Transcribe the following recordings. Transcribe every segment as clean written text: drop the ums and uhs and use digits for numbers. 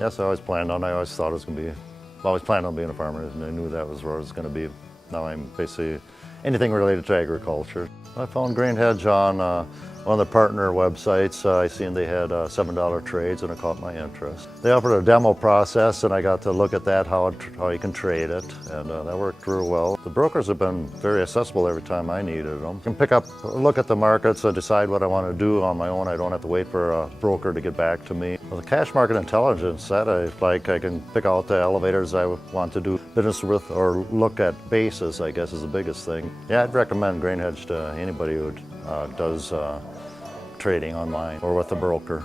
Yes, I always planned on. I always thought it was going to be. I always planned on being a farmer, and I knew that was where I was going to be. Now I'm basically anything related to agriculture. I found Grain Hedge on one of the partner websites. I seen they had $7 trades, and it caught my interest. They offered a demo process, and I got to look at that, how you can trade it, and that worked real well. The brokers have been very accessible every time I needed them. I can pick up, look at the markets, decide what I want to do on my own. I don't have to wait for a broker to get back to me. Well, the cash market intelligence, that I like. I can pick out the elevators I want to do business with or look at bases, I guess, is the biggest thing. Yeah, I'd recommend Grain Hedge to anybody who does trading online or with a broker.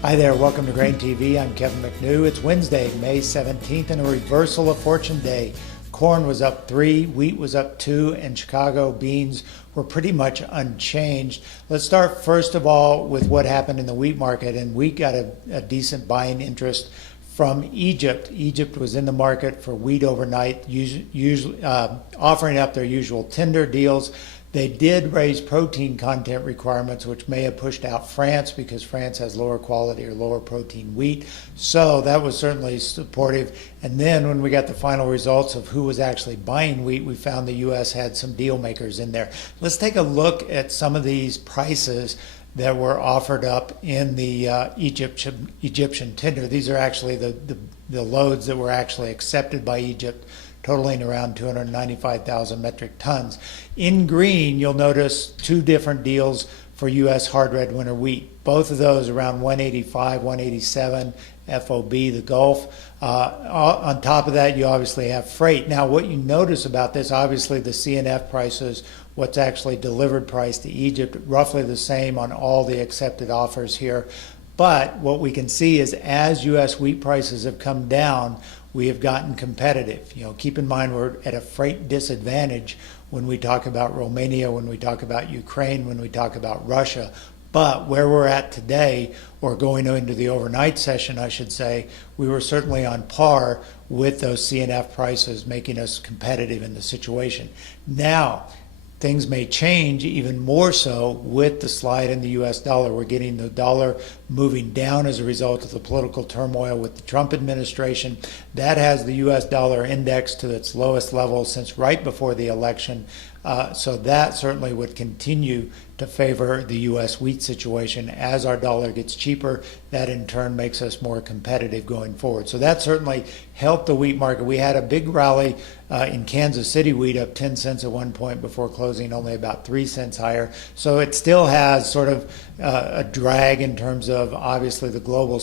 Hi there, welcome to Grain TV. I'm Kevin McNew. It's Wednesday, May 17th, and a reversal of fortune day. Corn was up 3, wheat was up 2, and Chicago beans were pretty much unchanged. Let's start first of all with what happened in the wheat market, and wheat got a decent buying interest from Egypt. Egypt was in the market for wheat overnight, usually offering up their usual tender deals. They did raise protein content requirements, which may have pushed out France because France has lower quality or lower protein wheat. So that was certainly supportive. And then when we got the final results of who was actually buying wheat, we found the U.S. had some deal makers in there. Let's take a look at some of these prices that were offered up in the Egyptian tender. These are actually the loads that were actually accepted by Egypt, totaling around 295,000 metric tons. In green, you'll notice two different deals for U.S. hard red winter wheat. Both of those around 185, 187 FOB, the Gulf. On top of that, you obviously have freight. Now, what you notice about this, obviously the CNF prices, what's actually delivered price to Egypt, roughly the same on all the accepted offers here. But what we can see is as U.S. wheat prices have come down, we have gotten competitive. Keep in mind we're at a freight disadvantage when we talk about Romania, when we talk about Ukraine, when we talk about Russia. But where we're at today, or going into the overnight session, I should say, we were certainly on par with those CNF prices, making us competitive in the situation. Now, things may change even more so with the slide in the U.S. dollar. We're getting the dollar moving down as a result of the political turmoil with the Trump administration. That has the U.S. dollar indexed to its lowest level since right before the election. So that certainly would continue to favor the U.S. wheat situation. As our dollar gets cheaper, that in turn makes us more competitive going forward. So that certainly helped the wheat market. We had a big rally in Kansas City wheat, up 10 cents at one point before closing only about 3 cents higher. So it still has sort of a drag in terms of obviously the global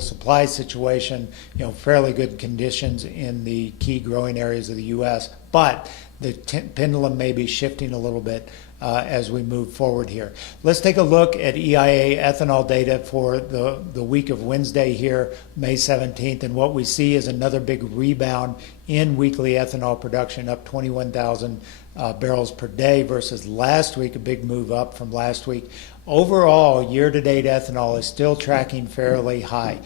supply situation, fairly good conditions in the key growing areas of the U.S., but the pendulum may be shifting a little bit as we move forward here. Let's take a look at EIA ethanol data for the week of Wednesday here, May 17th, and what we see is another big rebound in weekly ethanol production, up 21,000 barrels per day versus last week, a big move up from last week. Overall, year-to-date ethanol is still tracking fairly high,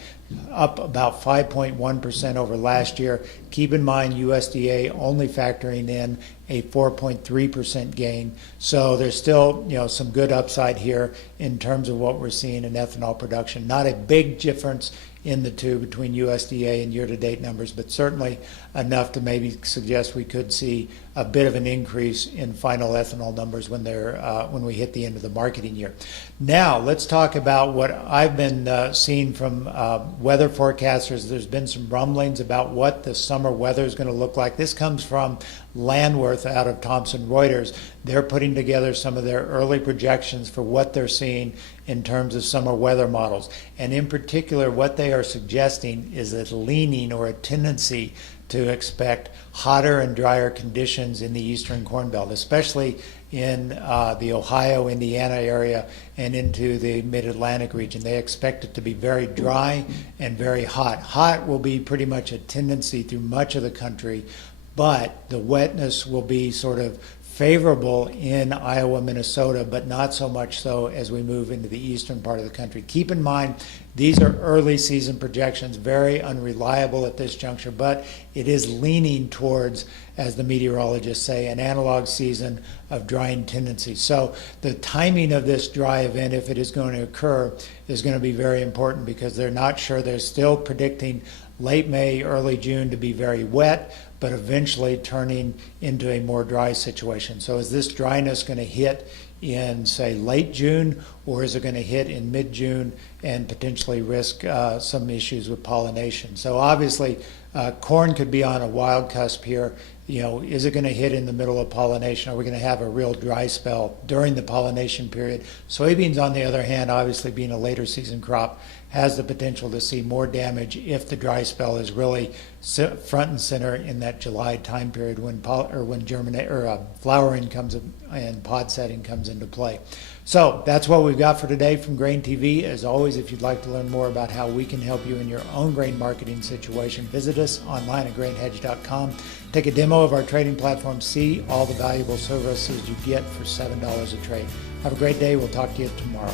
up about 5.1% over last year. Keep in mind, USDA only factoring in a 4.3% gain. So there's still, some good upside here in terms of what we're seeing in ethanol production. Not a big difference in the two between USDA and year-to-date numbers, but certainly enough to maybe suggest we could see a bit of an increase in final ethanol numbers when we hit the end of the marketing year. Now, let's talk about what I've been seeing from weather forecasters. There's been some rumblings about what the summer weather is going to look like. This comes from Landworth out of Thomson Reuters. They're putting together some of their early projections for what they're seeing in terms of summer weather models. And in particular, what they are suggesting is a leaning or a tendency to expect hotter and drier conditions in the eastern Corn Belt, especially in the Ohio, Indiana area and into the mid-Atlantic region. They expect it to be very dry and very hot. Hot will be pretty much a tendency through much of the country, but the wetness will be sort of favorable in Iowa, Minnesota, but not so much so as we move into the eastern part of the country. Keep in mind, these are early season projections, very unreliable at this juncture, but it is leaning towards, as the meteorologists say, an analog season of drying tendency. So the timing of this dry event, if it is going to occur, is going to be very important because they're not sure. They're still predicting late May, early June to be very wet, but eventually turning into a more dry situation. So is this dryness going to hit in, say, late June, or is it going to hit in mid-June and potentially risk some issues with pollination? So obviously, corn could be on a wild cusp here. You know, is it going to hit in the middle of pollination? Are we going to have a real dry spell during the pollination period? Soybeans, on the other hand, obviously being a later season crop, has the potential to see more damage if the dry spell is really front and center in that July time period when flowering comes and pod setting comes into play. So that's what we've got for today from Grain TV. As always, if you'd like to learn more about how we can help you in your own grain marketing situation, visit us online at grainhedge.com. Take a demo of our trading platform. See all the valuable services you get for $7 a trade. Have a great day. We'll talk to you tomorrow.